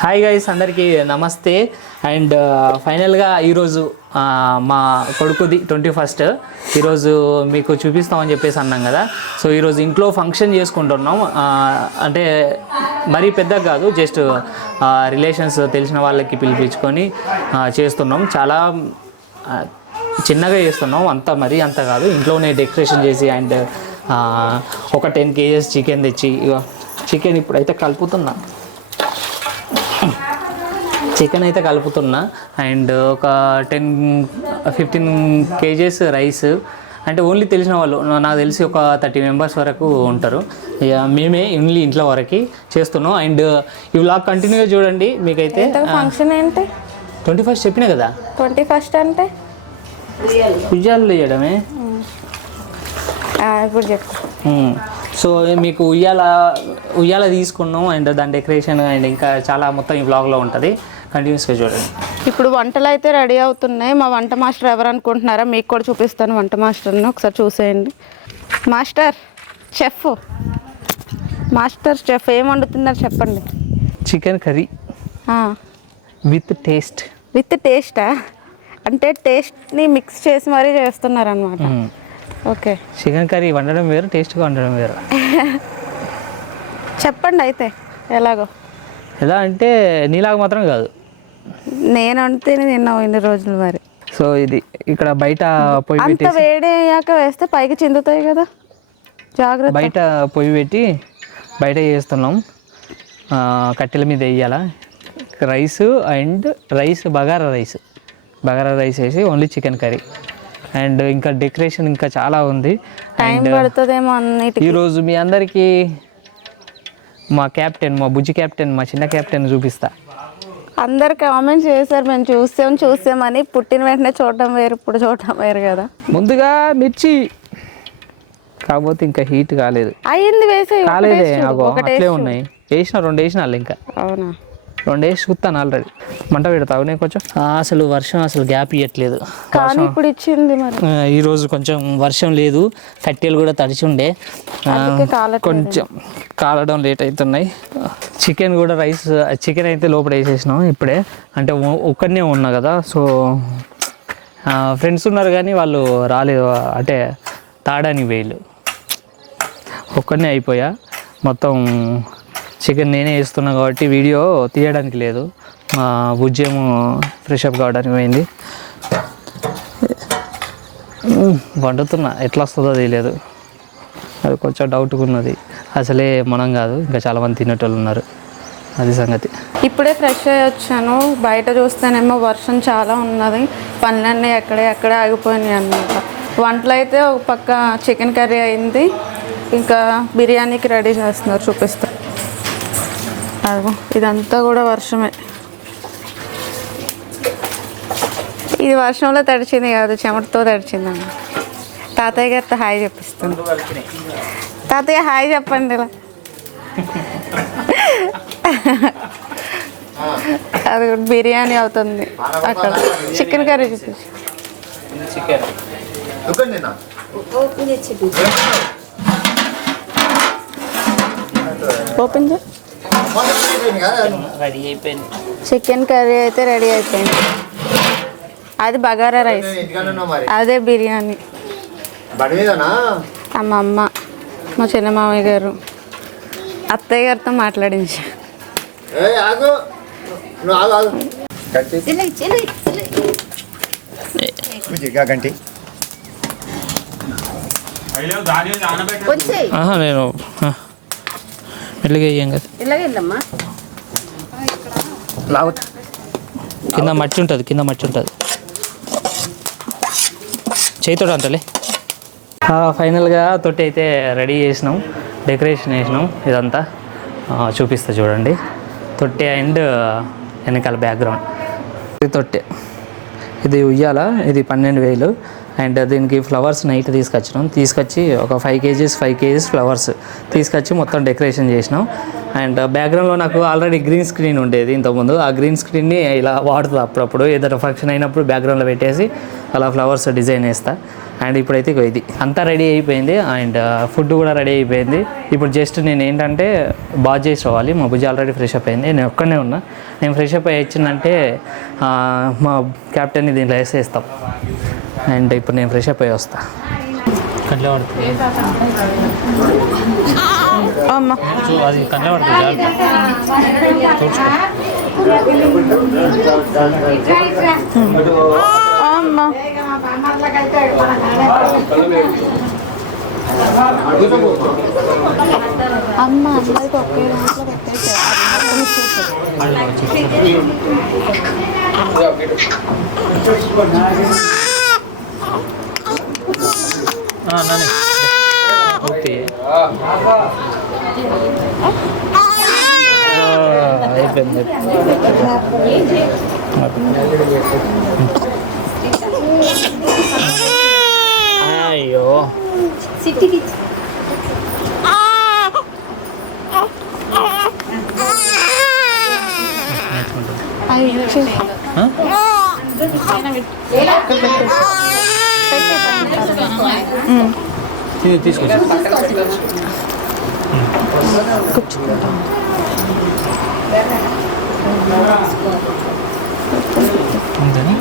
Hi guys, అందరికీ నమస్తే. And ఫైనల్గా ఈరోజు మా కొడుకుది 21st ఈరోజు మీకు చూపిస్తామని చెప్పేసి అన్నాం కదా. సో ఈరోజు ఇంట్లో ఫంక్షన్ చేసుకుంటున్నాం. అంటే మరీ పెద్దగా కాదు, జస్ట్ రిలేషన్స్ తెలిసిన వాళ్ళకి పిలిపించుకొని చేస్తున్నాం. చాలా చిన్నగా చేస్తున్నాం, అంత మరీ అంత కాదు. ఇంట్లోనే డెకరేషన్ చేసి అండ్ ఒక 10 kgs చికెన్ తెచ్చి, చికెన్ ఇప్పుడైతే కలుపుతున్నా, చికెన్ అయితే కలుపుతున్నా. అండ్ ఒక 10-15 kgs రైస్. అంటే ఓన్లీ తెలిసిన వాళ్ళు, నాకు తెలిసి ఒక 30 members వరకు ఉంటారు. మేమే ఓన్లీ ఇంట్లో వరకు చేస్తున్నాం. అండ్ ఈ వ్లాగ్ కంటిన్యూగా చూడండి. మీకైతే ఫంక్షన్ ఏంటి 21st చెప్పినా కదా. 21st అంటే ఉయ్యాలు వేయడమే. ఇప్పుడు చెప్పు. సో మీకు ఉయ్యాల తీసుకున్నాం. అండ్ దాని డెకరేషన్ అండ్ ఇంకా చాలా మొత్తం ఈ వ్లాగ్లో ఉంటుంది. కంటిన్యూస్గా చూడండి. ఇప్పుడు వంటలు అయితే రెడీ అవుతున్నాయి. మా వంట మాస్టర్ ఎవరు అనుకుంటున్నారా, మీకు కూడా చూపిస్తాను వంట మాస్టర్ని, ఒకసారి చూసేయండి. మాస్టర్ చెఫ్ ఏం వండుతున్నారు చెప్పండి. చికెన్ కర్రీ విత్ టేస్టా? అంటే టేస్ట్ని మిక్స్ చేసి మరీ చేస్తున్నారు అనమాట. ఓకే, చికెన్ కర్రీ వండడం వేరు, టేస్ట్గా వండడం వేరు. చెప్పండి అయితే ఎలాగో. ఎలా అంటే నీలాగా మాత్రం కాదు, నేను వండితేనే తిన్నావు ఇన్ని రోజులు మరి. సో ఇది ఇక్కడ బయట పొయ్యి అంత పెట్టి, వేడి అయ్యాక వేస్తే పైకి చిందుతాయి కదా, జాగ్రత్త. బయట పొయ్యి పెట్టి బయట చేస్తున్నాం. కట్టెల మీద వేయాల బగారా రైస్ వేసి ఓన్లీ చికెన్ కర్రీ. అండ్ ఇంకా డెకరేషన్ ఇంకా చాలా ఉంది. టైం పడుతుందేమో అన్నిటికీ. ఈరోజు మీ అందరికీ మా బుజ్జి కెప్టెన్, మా చిన్న కెప్టెన్ చూపిస్తా. అందరు కామెంట్స్ చేశారు, మేము చూసామని. పుట్టిన వెంటనే చూడటం వేరు, ఇప్పుడు చూడటం వేరు కదా. ముందుగా మిర్చి, కాకపోతే ఇంకా హీట్ కాలేదు. అయ్యింది వేసే కాలేదే, అట్లే ఉన్నాయి. వేసిన 2 వేసిన ఇంకా. అవునా? 2 వేసి చూస్తాను ఆల్రెడీ. మంట పెడతావు నేను కొంచెం. అసలు వర్షం అసలు గ్యాప్ ఇవ్వట్లేదు. కానీ ఇప్పుడు ఇచ్చింది మరి. ఈరోజు కొంచెం వర్షం లేదు, కట్టెలు కూడా తడిచి ఉండే, కొంచెం కాలడం లేట్ అవుతున్నాయి. చికెన్ అయితే లోపల వేసేసినాం ఇప్పుడే. అంటే ఒక్కడనే ఉన్నా కదా, సో ఫ్రెండ్స్ ఉన్నారు కానీ వాళ్ళు రాలేదు. అంటే తాడానికి వేయలు, ఒక్కడనే అయిపోయా. మొత్తం చికెన్ నేనే వేస్తున్నా కాబట్టి వీడియో తీయడానికి లేదు. మా బుజ్జేమో ఫ్రెషప్ కావడానికి పోయింది. వండుతున్నా, ఎట్లా వస్తుందో తెలియదు. అది కొంచెం డౌట్గా ఉన్నది. అసలే మనం కాదు, ఇంకా చాలామంది తినేటోళ్ళు ఉన్నారు. అది సంగతి. ఇప్పుడే ఫ్రెష్ అయ్యి వచ్చాను. బయట చూస్తేనేమో వర్షం చాలా ఉన్నది. పనులన్నీ ఎక్కడే ఆగిపోయినాయి అన్నమాట. వంటలు అయితే ఒక పక్క చికెన్ కర్రీ అయింది, ఇంకా బిర్యానీకి రెడీ చేస్తున్నారు, చూపిస్తారు. ఇదంతా కూడా వర్షమే. ఇది వర్షంలో తడిచింది కాదు, చెమటతో తడిచిందన్న. తాతయ్య గారితో హాయ్ చెప్పిస్తుంది. తాతయ్య హాయ్ చెప్పండి ఇలా. అది బిర్యానీ అవుతుంది అక్కడ. చికెన్ కర్రీ చూపించి ఓపెన్ చే. చికెన్ కర్రీ అయితే రెడీ అయిపోయింది. అది బగారా రైస్, అదే బిర్యానీ. మా అమ్మ, మా చిన్న మామయ్య గారు, అత్తయ్య గారితో మాట్లాడించా. నేను మెల్లిగా వేయం కదా, కింద మట్టి ఉంటుంది, చేతితో అంటలే. ఫైనల్గా తొట్టి అయితే రెడీ చేసినాం, డెకరేషన్ వేసినాం. ఇదంతా చూపిస్తా చూడండి. తొట్టె అండ్ వెనకాల బ్యాక్గ్రౌండ్. ఇది తొట్టె, ఇది ఉయ్యాల, ఇది 12,000. అండ్ దీనికి ఫ్లవర్స్ నైట్ తీసుకొచ్చి ఒక 5 kgs ఫ్లవర్స్ తీసుకొచ్చి మొత్తం డెకరేషన్ చేసినాం. అండ్ బ్యాక్గ్రౌండ్లో నాకు ఆల్రెడీ గ్రీన్ స్క్రీన్ ఉండేది ఇంతకుముందు. ఆ గ్రీన్ స్క్రీన్ని ఇలా వాడుతుంది అప్పుడప్పుడు, ఏదైనా ఫంక్షన్ అయినప్పుడు బ్యాక్గ్రౌండ్లో పెట్టేసి అలా ఫ్లవర్స్ డిజైన్ వేస్తా. అండ్ ఇప్పుడైతే ఇగో ఇది అంతా రెడీ అయిపోయింది అండ్ ఫుడ్ కూడా రెడీ అయిపోయింది. ఇప్పుడు జస్ట్ నేను ఏంటంటే బాత్ చేసి రావాలి. మా బుజ్జి ఆల్రెడీ ఫ్రెష్ అప్ అయింది, నేను ఒక్కనే ఉన్నా. నేను ఫ్రెష్ అప్ అయ్యి వచ్చిందంటే మా క్యాప్టెన్ని దీంట్లో వేసేస్తాం. అండ్ ఇప్పుడు నేను ఫ్రెష్ అప్ అయ్యి వస్తా. కంట్లో పడుతుంది అది, కంట్లో పడుతుంది. అమ్మ అందరికి ఒకే దాంట్లో ఓకే అయిపోయింది. అయ్యో తీసుకొచ్చి అంతేనా?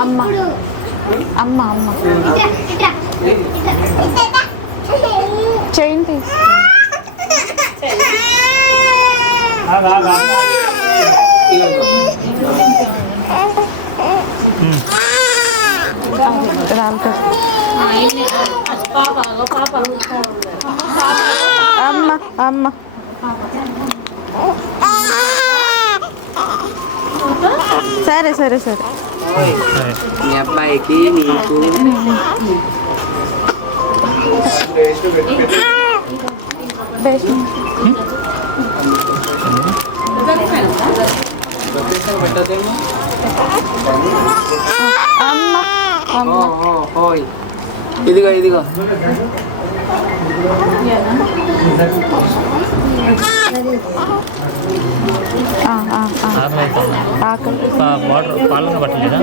అమ్మ అమ్మ అమ్మ చైన్ తీసి అమ్మ అమ్మ సరే సరే సరే మీ అబ్బాయికి నీకు అమ్మ అమ్మ ఓయ్ ఇదిగో ఇదిగో వాటర్ పాలన పట్టలేదా?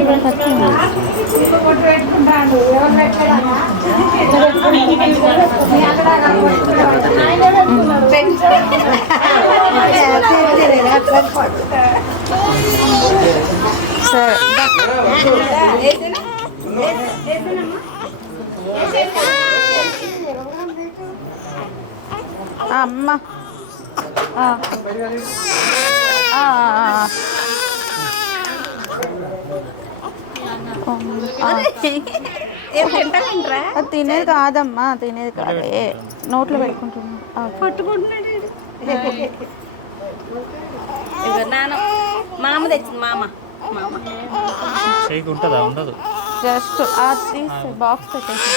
అమ్మ తినేది కాదమ్మా, తినేది కాదే, నోట్లో పెట్టుకుంటున్నా. మామ తెచ్చింది మామ ఉంటుందా? ఉండదు. జస్ట్ తీసి బాక్స్ పెట్టేసి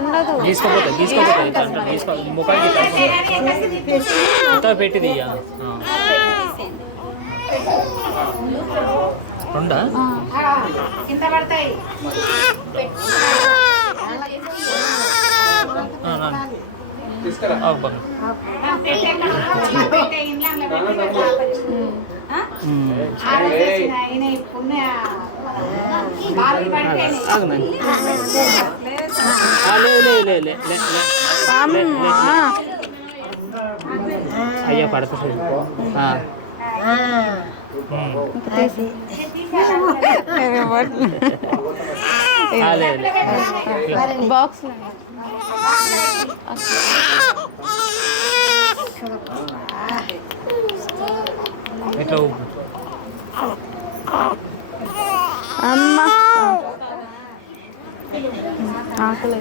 ఉండదు. ముఖానికి పెట్టింది రెండా? అయ్యా పడుతుంది. బాక్స్ ఎట్లా అమ్మ ఆకలి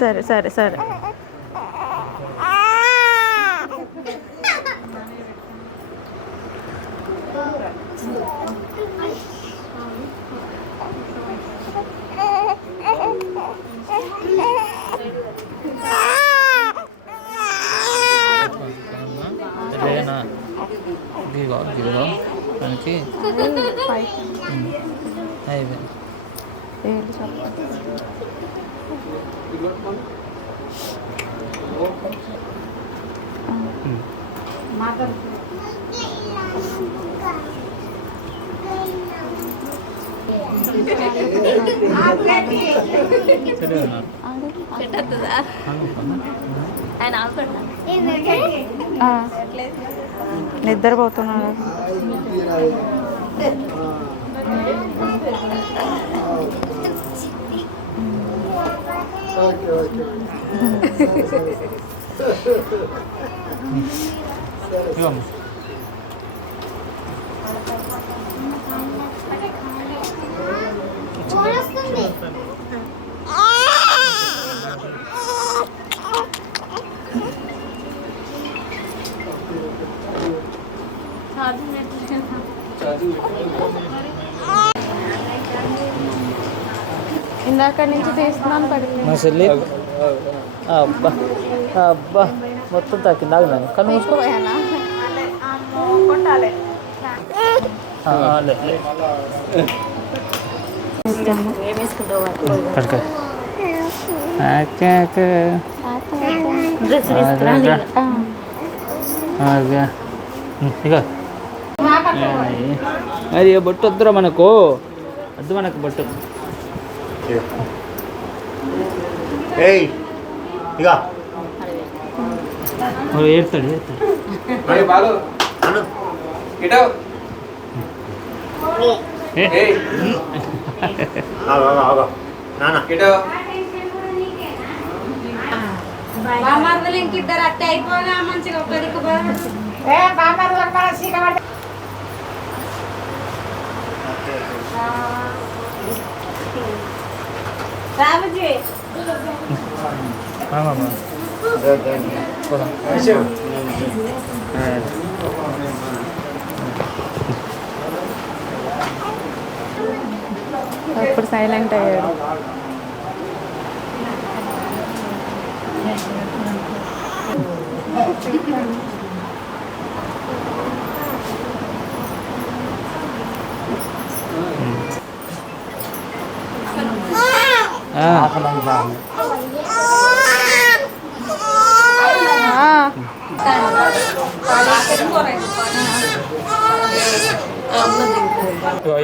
సరే సరే సరే అయిపోయింది. ఏళ్ళు చెప్పండి. సరే అన్న. ఆయన ఆడుకుంటా నిద్రపోతున్నాడు. ఇవ్వమ్మ. ఇందాక నుంచి తీస్తున్నాను పడింది. మా చెల్లి అబ్బా అబ్బా మొత్తం తాకింది. ఆగున్నాను కన్ను మూసుకో. ఇక అది బొట్టు వద్దురా మనకు, వద్దు మనకు బొట్టు. ఏడుతాడు ఇంకిద్దరు అట్టే అయిపోగా మంచిగా ఒక్కడికి రామజీ అప్పుడు సైలెంట్ అయ్యాడు.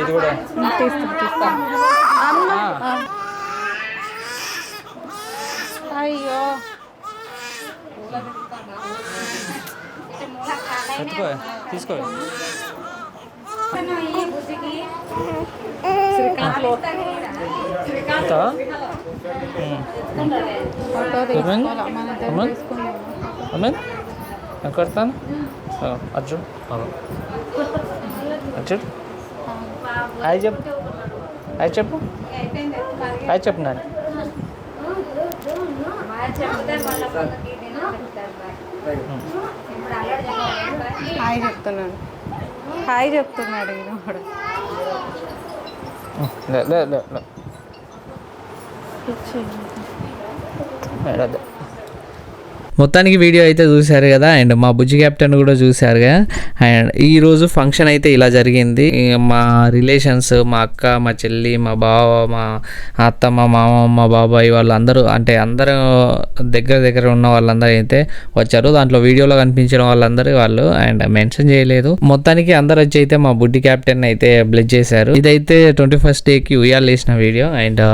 ఇది కూడా అయ్యో ఎత్తుకో తీసుకో. కడతాను అర్జున్ అర్జున్ హాయ్ చెప్పు, హాయ్ చెప్పు, హాయ్ చెప్పు నాని. హాయ్ చెప్తున్నాడు, హాయ్ చెప్తున్నాడు ఈయన కూడా. మొత్తానికి వీడియో అయితే చూశారు కదా, అండ్ మా బుజ్జి క్యాప్టెన్ కూడా చూశారు కదా. అండ్ ఈరోజు ఫంక్షన్ అయితే ఇలా జరిగింది. మా రిలేషన్స్, మా అక్క, మా చెల్లి, మా బావ, మా అత్త, మా మామ, మా బాబాయ్ వాళ్ళందరూ, అంటే అందరూ దగ్గర ఉన్న వాళ్ళందరూ అయితే వచ్చారు. దాంట్లో వీడియోలో కనిపించిన వాళ్ళందరూ వాళ్ళు అండ్ మెన్షన్ చేయలేదు. మొత్తానికి అందరు వచ్చి అయితే మా బుడ్డి క్యాప్టెన్ అయితే బ్లెస్ చేశారు. ఇదైతే 21st డేకి ఉయ్యాలు వేసిన వీడియో. And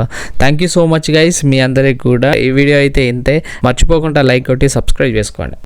thank you so much guys, మీ అందరికి కూడా. ఈ వీడియో అయితే ఇంతే. మర్చిపోకుండా లైక్ కొట్టి సబ్స్క్రైబ్ చేసుకోండి.